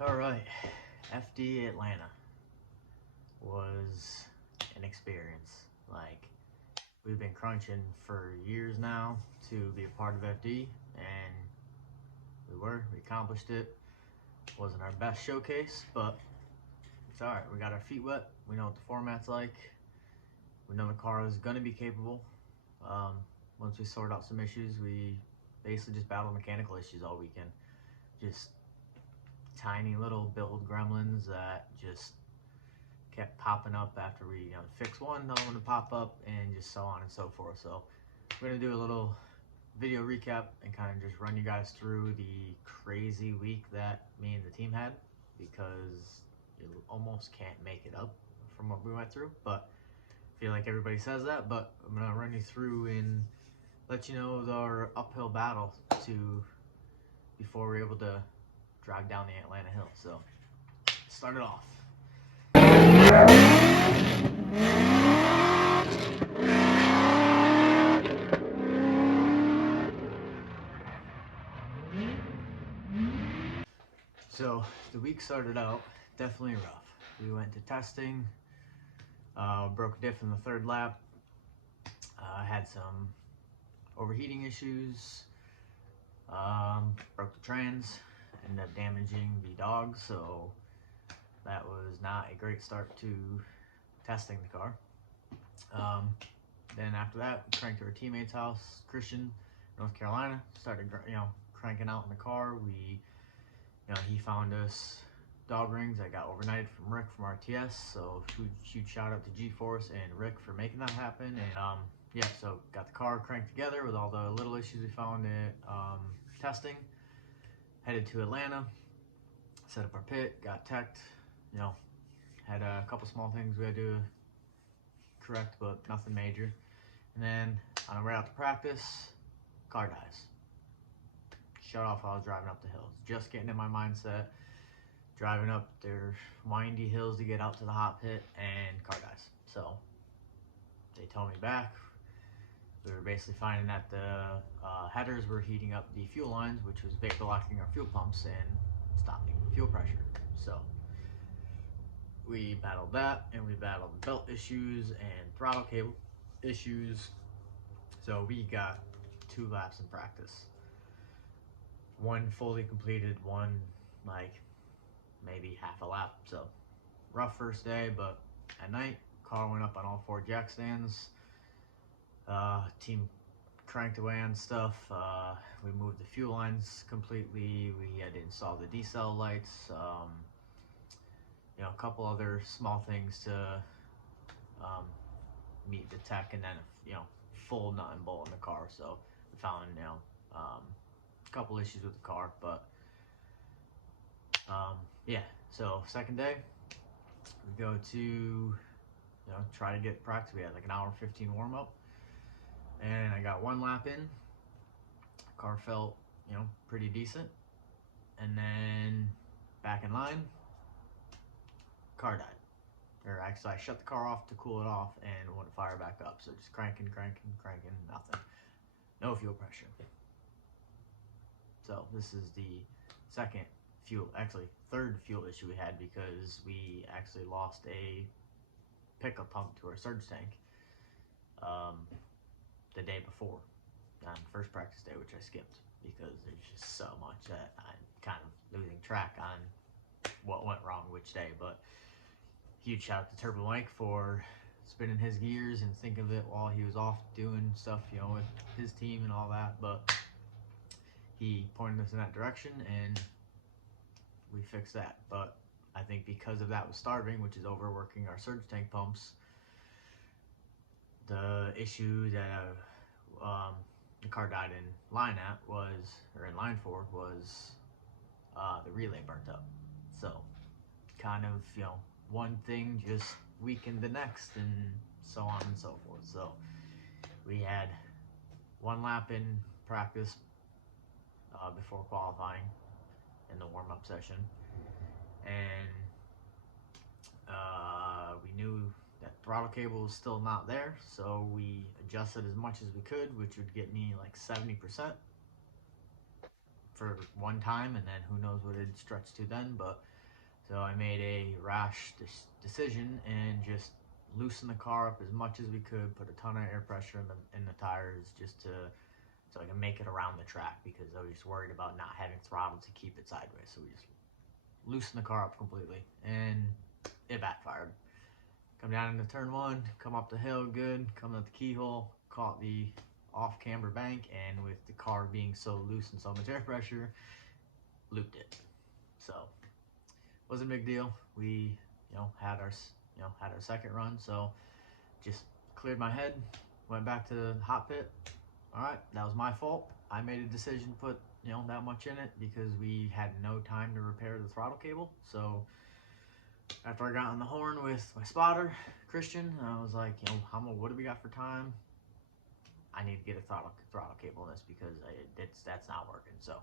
All right, FD Atlanta was an experience. Like, we've been crunching for years now to be a part of FD, and we accomplished it. Wasn't our best showcase, but it's all right. We got our feet wet. We know what the format's like. We know the car is gonna be capable. Um, Once we sort out some issues, we basically just battled mechanical issues all weekend. Just tiny little build gremlins that just kept popping up after we fix one, another one to pop up, and just so on and so forth. So we're gonna do a little video recap and kind of just run you guys through the crazy week that me and the team had, because you almost can't make it up from what we went through. But I feel like everybody says that, but I'm gonna run you through and let you know our uphill battle to before we're able to drive down the Atlanta hill. So start it off. So the week started out definitely rough. We went to testing, broke a diff in the third lap, had some overheating issues, broke the trans, ended up damaging the dog, so that was not a great start to testing the car. Um, then after that, we cranked to our teammate's house, Christian, North Carolina, started cranking out in the car. He found us dog rings that got overnighted from Rick from RTS. So huge shout out to G-Force and Rick for making that happen. And yeah, so got the car cranked together with all the little issues we found at testing. Headed to Atlanta, set up our pit, got teched. Had a couple small things we had to correct, but nothing major. And then on our way out to practice, car dies. Shut off while I was driving up the hills. Just getting in my mindset, driving up their windy hills to get out to the hot pit, and car dies. So they told me back. We were basically finding that the headers were heating up the fuel lines, which was vapor locking our fuel pumps and stopping fuel pressure. So we battled that, and we battled belt issues and throttle cable issues. So we got 2 laps in practice. One fully completed, one like maybe half a lap. So rough first day, but at night, car went up on all 4 jack stands. Team cranked away on stuff. We moved the fuel lines completely. We had to install the decel lights. A couple other small things to um, meet the tech, and then full nut and bolt in the car. So we found a couple issues with the car, but yeah. So second day, we go to try to get practice. We had like an hour 15 warm up, and I got 1 lap in. Car felt pretty decent, and then back in line, car died. Or actually, I shut the car off to cool it off and wouldn't fire back up. So just cranking, nothing. No fuel pressure. So this is the second third fuel issue we had, because we actually lost a pickup pump to our surge tank um, the day before, on first practice day, which I skipped because there's just so much that I'm kind of losing track on what went wrong which day. But huge shout out to Turbo Mike for spinning his gears and think of it while he was off doing stuff, with his team and all that. But he pointed us in that direction, and we fixed that. But I think because of that with starving, which is overworking our surge tank pumps, the issue that the car died in line in line for was the relay burnt up. So kind of, one thing just weakened the next, and so on and so forth. So we had 1 lap in practice before qualifying in the warm-up session, and we knew that throttle cable was still not there, so we adjusted as much as we could, which would get me like 70%. for one time, and then who knows what it'd stretch to then. But so I made a rash decision and just loosened the car up as much as we could, put a ton of air pressure in the tires just to so I can make it around the track, because I was just worried about not having throttle to keep it sideways. So we just loosened the car up completely, and it backfired. Come down into turn one, come up the hill good, come up the keyhole, caught the off camber bank, and with the car being so loose and so much air pressure, looped it. So wasn't a big deal. We had our second run, so just cleared my head, went back to the hot pit. All right, that was my fault. I made a decision to put that much in it because we had no time to repair the throttle cable. So after I got on the horn with my spotter, Christian, I was like, what do we got for time? I need to get a throttle cable in this because that's not working. So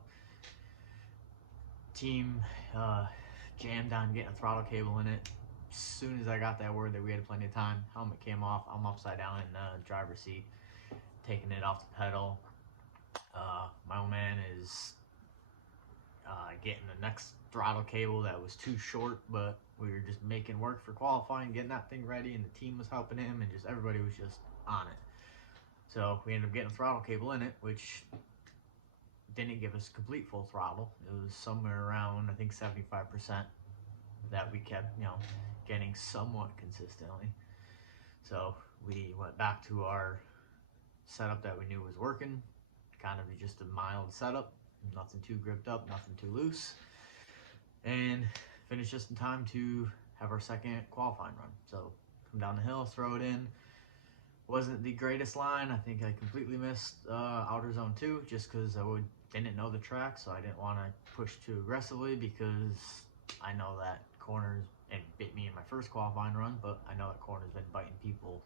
team jammed on getting a throttle cable in it. As soon as I got that word that we had plenty of time, helmet came off. I'm upside down in the driver's seat, taking it off the pedal. My old man is getting the next throttle cable that was too short, but we were just making work for qualifying, getting that thing ready, and the team was helping him, and just everybody was just on it. So we ended up getting a throttle cable in it, which didn't give us complete full throttle. It was somewhere around, I think, 75% that we kept, getting somewhat consistently. So we went back to our setup that we knew was working, kind of just a mild setup, nothing too gripped up, nothing too loose, and finished just in time to have our second qualifying run. So come down the hill, throw it in. Wasn't the greatest line. I think I completely missed outer zone 2 just because didn't know the track, so I didn't want to push too aggressively, because I know that corners, it bit me in my first qualifying run, but I know that corner's been biting people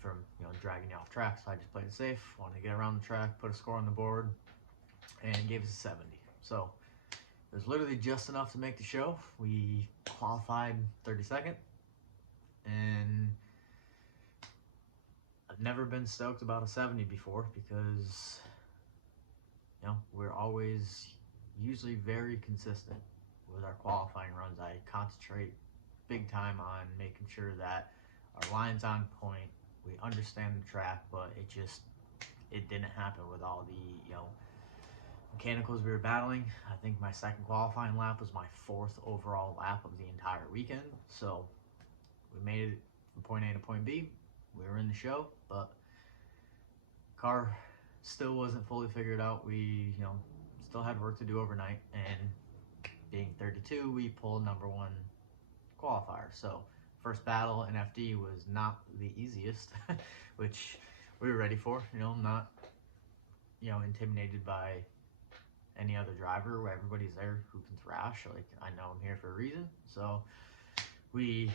from dragging you off track. So I just played it safe, wanted to get around the track, put a score on the board, and gave us a 70. So it was literally just enough to make the show. We qualified 32nd, and I've never been stoked about a 70 before, because we're always usually very consistent with our qualifying runs. I concentrate big time on making sure that our line's on point, we understand the track, but it didn't happen with all the mechanicals we were battling. I think my second qualifying lap was my 4th overall lap of the entire weekend. So we made it from point A to point B. We were in the show, but car still wasn't fully figured out. We still had work to do overnight, and being 32, we pulled #1 qualifier. So first battle in FD was not the easiest, which we were ready for. Not intimidated by any other driver, where everybody's there who can thrash. Like, I know I'm here for a reason. So we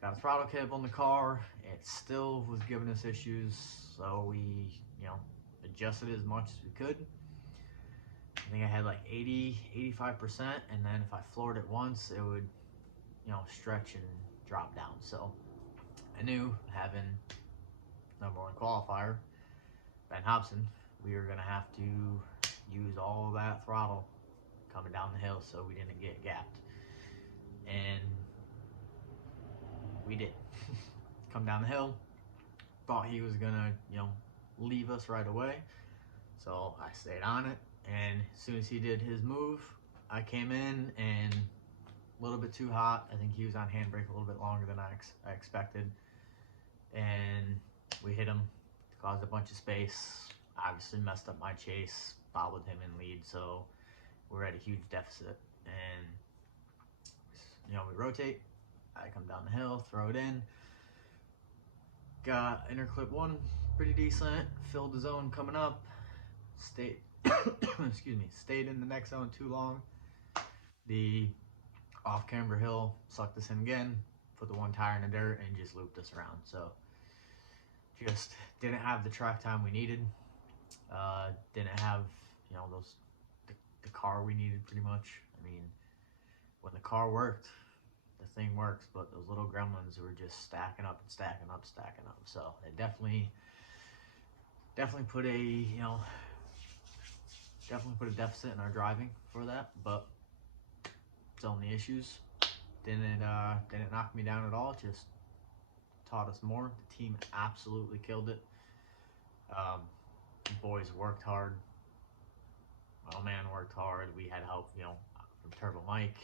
got a throttle cable in the car. It still was giving us issues, so we adjusted as much as we could. I think I had like 85%, and then if I floored it once, it would stretch and drop down. So I knew, having #1 qualifier, Ben Hobson, we were gonna have to use all that throttle coming down the hill so we didn't get gapped, and we did. Come down the hill, thought he was gonna leave us right away, so I stayed on it, and as soon as he did his move, I came in, and a little bit too hot. I think he was on handbrake a little bit longer than I expected, and we hit him, caused a bunch of space, obviously messed up my chase, followed him in lead, so we're at a huge deficit. And we rotate, I come down the hill, throw it in, got interclip 1 pretty decent, filled the zone coming up, stayed excuse me, stayed in the next zone too long. The off camber hill sucked us in again, put the one tire in the dirt, and just looped us around. So just didn't have the track time we needed, didn't have the car we needed, pretty much. I mean, when the car worked, the thing works, but those little gremlins were just stacking up and stacking up. So it definitely put a definitely put a deficit in our driving for that, but it's only issues. Didn't knock me down at all. Just taught us more. The team absolutely killed it. The boys worked hard. My old man worked hard. We had help, from Turbo Mike,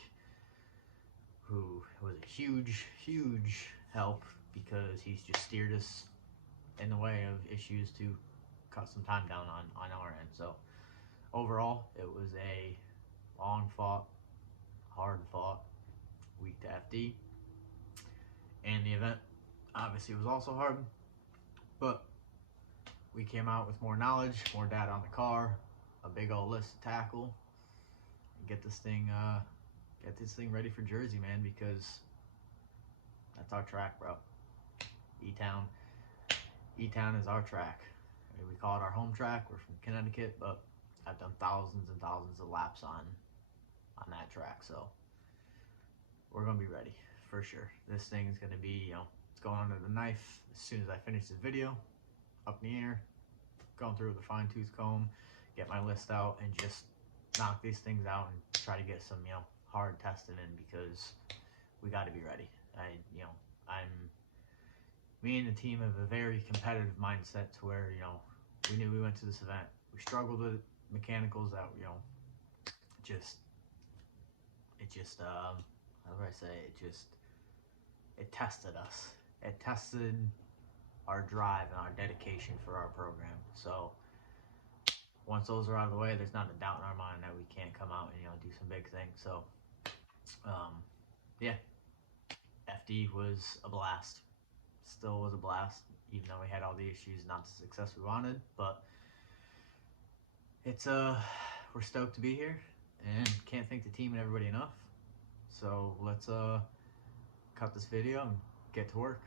who was a huge, huge help because he's just steered us in the way of issues to cut some time down on our end. So overall, it was a long fought, hard fought week to FD. And the event obviously was also hard, but we came out with more knowledge, more data on the car, a big old list to tackle, and get this thing ready for Jersey, man, because that's our track, bro. E-Town is our track. I mean, we call it our home track. We're from Connecticut, but I've done thousands and thousands of laps on that track, so we're gonna be ready for sure. This thing is gonna be, it's going under the knife as soon as I finish this video. Up in the air, going through with a fine-tooth comb, get my list out, and just knock these things out and try to get some, hard testing in, because we got to be ready. Me and the team have a very competitive mindset to where, we knew we went to this event. We struggled with mechanicals that, how do I say, it tested us. It tested our drive and our dedication for our program. So once those are out of the way, there's not a doubt in our mind that we can't come out and do some big things. So yeah, FD was a blast. Still was a blast, even though we had all the issues, not the success we wanted. But it's we're stoked to be here, and can't thank the team and everybody enough. So let's cut this video and get to work.